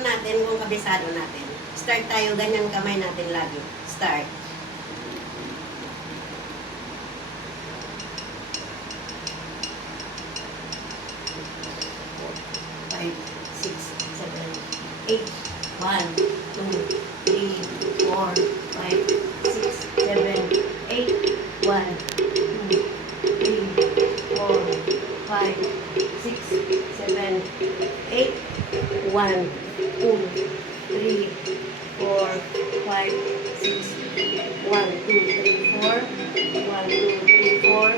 check natin kung kabisado natin. Start tayo, ganyan kamay natin lagi. Start. Five, six, seven, eight. 1, 2, 3, 4, 5, 6, 7, 8. 1, 2, 3, 4, 5, 6, 7, 8. 1, 2, 3, 4, 5, 6. 1, 2, 3, 4. 1, 2, 3, 4.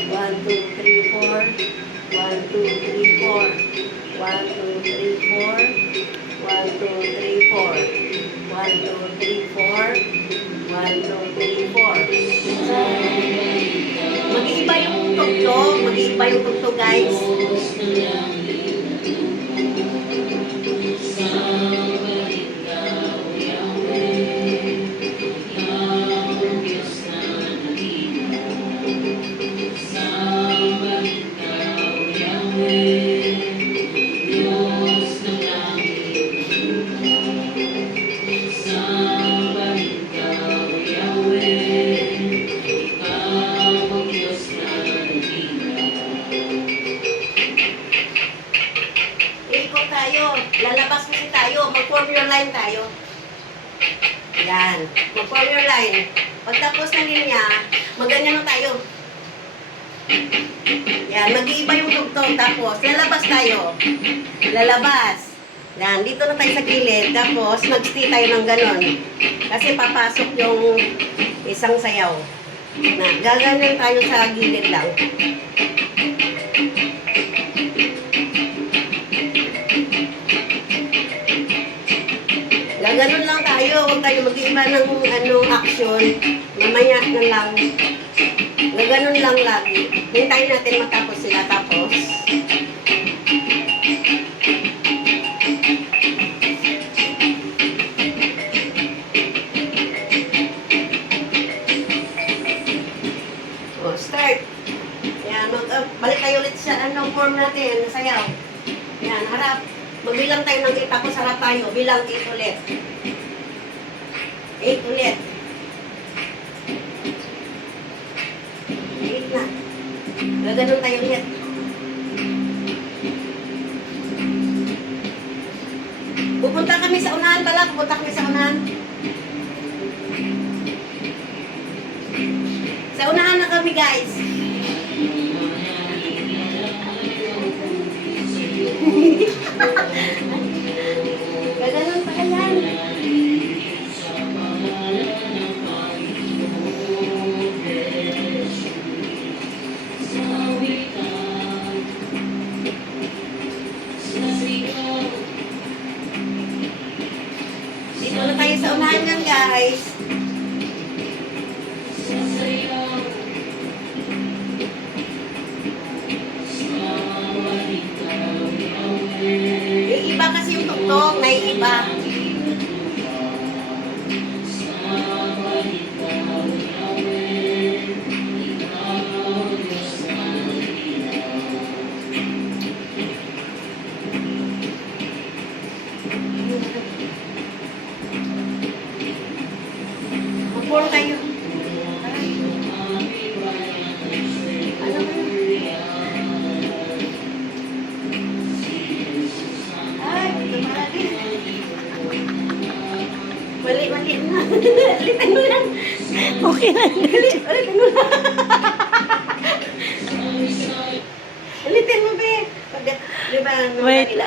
1, 2, 3, 4. 1, 2, 3, 4. 1, 2, 3, 4. 1, 2, 3, 4. 1, 2, 3, 4. 1, 2, 3, 4. Mag-iiba yung tugtog. Mag-iiba yung tugtog, guys. Lalabas kasi tayo, mag-form your line tayo. Yan, mag-form your line. Pagtapos ng linya, magganyan na tayo. Yan, mag-iiba yung tugtog. Tapos, lalabas tayo. Lalabas. Yan, dito na tayo sa gilid. Tapos, mag-stay tayo ng ganon. Kasi papasok yung isang sayaw. Na, gaganyan tayo sa gilid lang. Gaganon lang tayo, huwag tayo mag-iiba ng action. Mamaya na lang. Gaganon lang lagi. Hintayin natin matapos sila. Tapos, start. Yan, balik tayo ulit sa form natin, sayaw. Yan, harap. Magbilang tayo ng 8, tapos harap tayo. Bilang 8 ulit. 8 ulit. 8 na. Gaganon tayo ulit. Pupunta kami sa unahan pala. Pupunta kami sa unahan. Sa unahan na kami, guys. Gaganon pa yan. Dito na tayo sa unahan yan, guys. Iba kasi yung tugtog, naiiba. Mag-form tayo. Ano ba yun? Mali na. Ulitin mo lang. Okay lang. Ulitin mo lang. Ulitin mo, be. Diba,